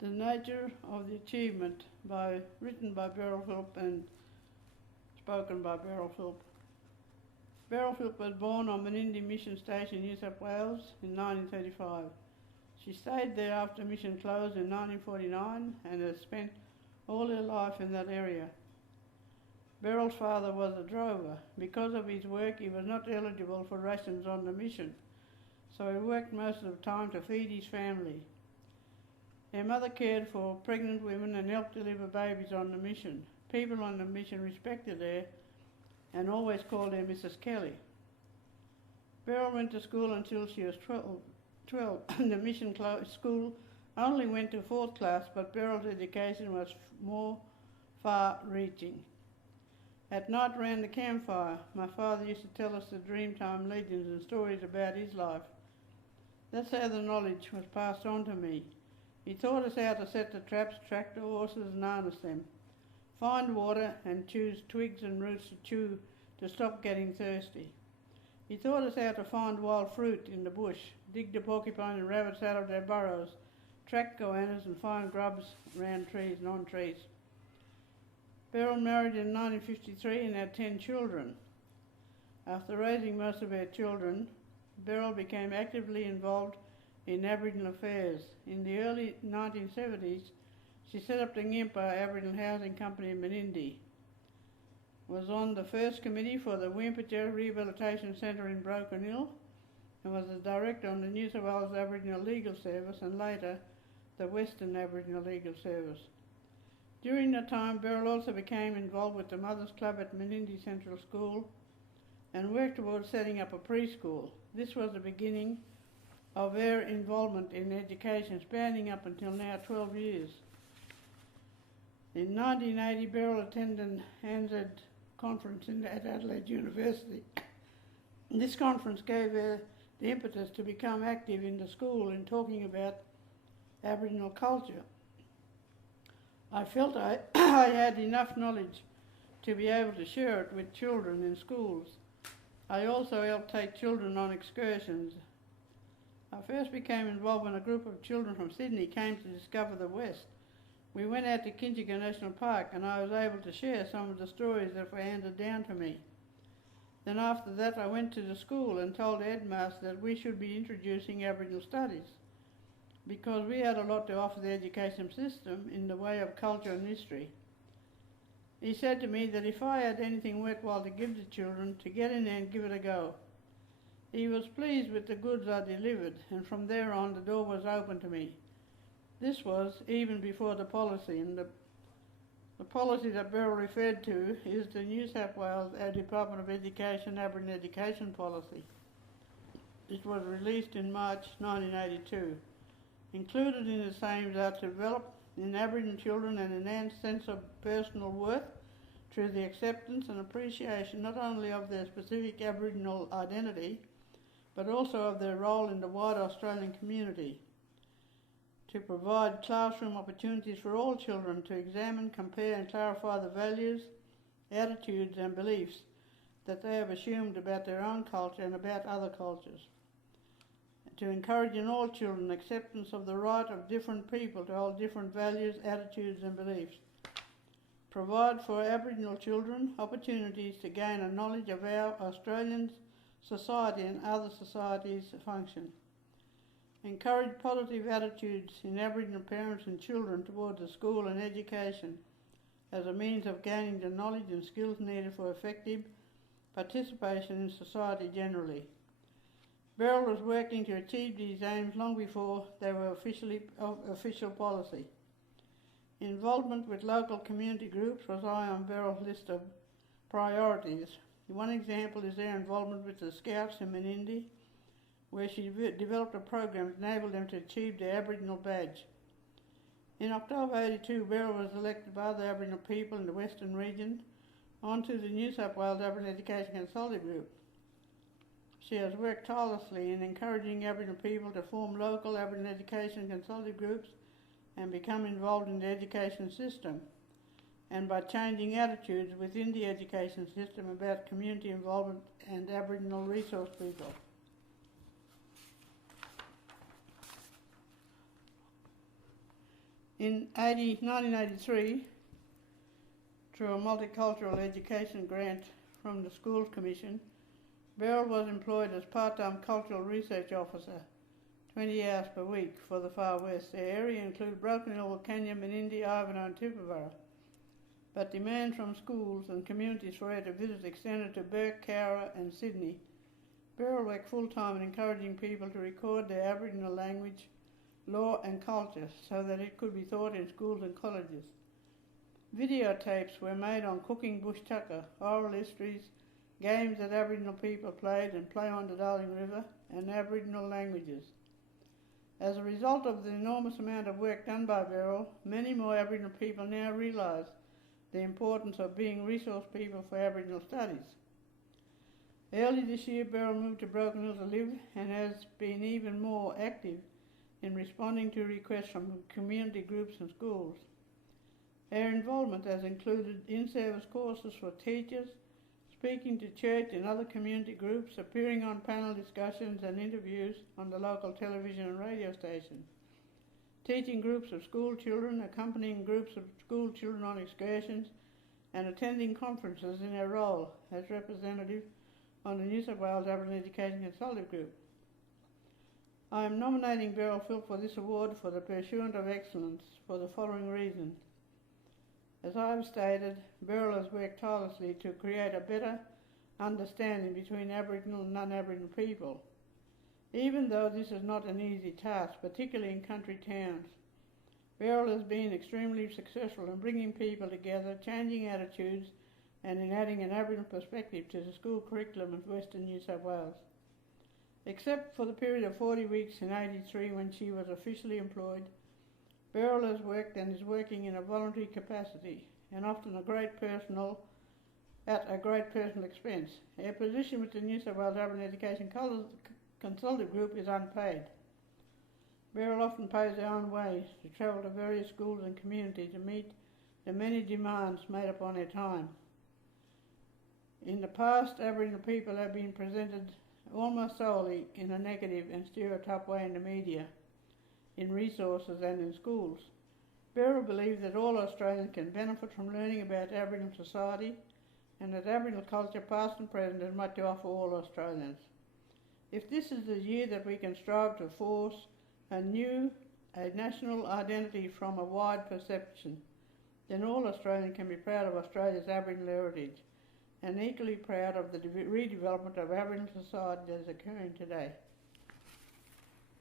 The Nature of Achievement, written by Beryl Philip and spoken by Beryl Philip. Beryl Philip was born on Menindee Mission Station, New South Wales in 1935. She stayed there after mission closed in 1949 and has spent all her life in that area. Beryl's father was a drover. Because of his work, he was not eligible for rations on the mission, so he worked most of the time to feed his family. Their mother cared for pregnant women and helped deliver babies on the mission. People on the mission respected her and always called her Mrs. Kelly. Beryl went to school until she was 12. The mission school only went to 4th class, but Beryl's education was more far-reaching. At night around the campfire, my father used to tell us the Dreamtime legends and stories about his life. That's how the knowledge was passed on to me. He taught us how to set the traps, track the horses and harness them, find water and choose twigs and roots to chew to stop getting thirsty. He taught us how to find wild fruit in the bush, dig the porcupine and rabbits out of their burrows, track goannas and find grubs around trees and on trees. Beryl married in 1953 and had 10 children. After raising most of her children, Beryl became actively involved in Aboriginal affairs. In the early 1970s, she set up the Ngimpa Aboriginal Housing Company in Menindee, was on the first committee for the Wimpatja Rehabilitation Centre in Broken Hill, and was the director on the New South Wales Aboriginal Legal Service and later the Western Aboriginal Legal Service. During that time, Beryl also became involved with the Mothers Club at Menindee Central School and worked towards setting up a preschool. This was the beginning of her involvement in education, spanning up until now 12 years. In 1980, Beryl attended an ANZ conference at Adelaide University. This conference gave her the impetus to become active in the school in talking about Aboriginal culture. I felt I had enough knowledge to be able to share it with children in schools. I also helped take children on excursions. I first became involved when a group of children from Sydney came to discover the West. We went out to Kinchega National Park and I was able to share some of the stories that were handed down to me. Then after that I went to the school and told the headmaster that we should be introducing Aboriginal studies because we had a lot to offer the education system in the way of culture and history. He said to me that if I had anything worthwhile to give the children, to get in there and give it a go. He was pleased with the goods I delivered, and from there on the door was open to me. This was even before the policy, and the policy that Beryl referred to is the New South Wales Department of Education Aboriginal Education Policy. It was released in March 1982. Included in the same is to develop in Aboriginal children an enhanced sense of personal worth through the acceptance and appreciation not only of their specific Aboriginal identity, but also of their role in the wider Australian community. To provide classroom opportunities for all children to examine, compare and clarify the values, attitudes and beliefs that they have assumed about their own culture and about other cultures. To encourage in all children acceptance of the right of different people to hold different values, attitudes and beliefs. Provide for Aboriginal children opportunities to gain a knowledge of our Australian society and other societies' function. Encourage positive attitudes in Aboriginal parents and children towards the school and education as a means of gaining the knowledge and skills needed for effective participation in society generally. Beryl was working to achieve these aims long before they were official policy. Involvement with local community groups was high on Beryl's list of priorities. One example is their involvement with the Scouts in Menindee, where she developed a program that enabled them to achieve their Aboriginal badge. In October 1982, Beryl was elected by other Aboriginal people in the Western region onto the New South Wales Aboriginal Education Consultative Group. She has worked tirelessly in encouraging Aboriginal people to form local Aboriginal education consultative groups and become involved in the education system, and by changing attitudes within the education system about community involvement and Aboriginal resource people. In 1983, through a multicultural education grant from the Schools Commission, Beryl was employed as part-time cultural research officer, 20 hours per week for the Far West. The area included Broken Hill, Kenya, Menindee, Ivanhoe and Toowoomba. But demand from schools and communities for her to visit extended to Bourke, Cowra and Sydney. Beryl worked full-time in encouraging people to record their Aboriginal language, law and culture so that it could be taught in schools and colleges. Videotapes were made on cooking bush tucker, oral histories, games that Aboriginal people played and play on the Darling River, and Aboriginal languages. As a result of the enormous amount of work done by Beryl, many more Aboriginal people now realise the importance of being resource people for Aboriginal studies. Early this year, Beryl moved to Broken Hill to live and has been even more active in responding to requests from community groups and schools. Her involvement has included in-service courses for teachers, speaking to church and other community groups, appearing on panel discussions and interviews on the local television and radio station, teaching groups of school children, accompanying groups of school children on excursions, and attending conferences in her role as representative on the New South Wales Aboriginal Education Consultative Group. I am nominating Beryl Philip for this award for the pursuit of excellence for the following reasons. As I have stated, Beryl has worked tirelessly to create a better understanding between Aboriginal and non-Aboriginal people. Even though this is not an easy task, particularly in country towns, Beryl has been extremely successful in bringing people together, changing attitudes, and in adding an Aboriginal perspective to the school curriculum of Western New South Wales. Except for the period of 40 weeks in 1983 when she was officially employed, Beryl has worked and is working in a voluntary capacity, and often at a great personal expense. Her position with the New South Wales Aboriginal Education Consultative Group is unpaid. Beryl often pays her own way to travel to various schools and communities to meet the many demands made upon her time. In the past, Aboriginal people have been presented almost solely in a negative and stereotyped way in the media, in resources and in schools. Beryl believes that all Australians can benefit from learning about Aboriginal society and that Aboriginal culture, past and present, has much to offer all Australians. If this is the year that we can strive to force a national identity from a wide perception, then all Australians can be proud of Australia's Aboriginal heritage and equally proud of the redevelopment of Aboriginal society that is occurring today.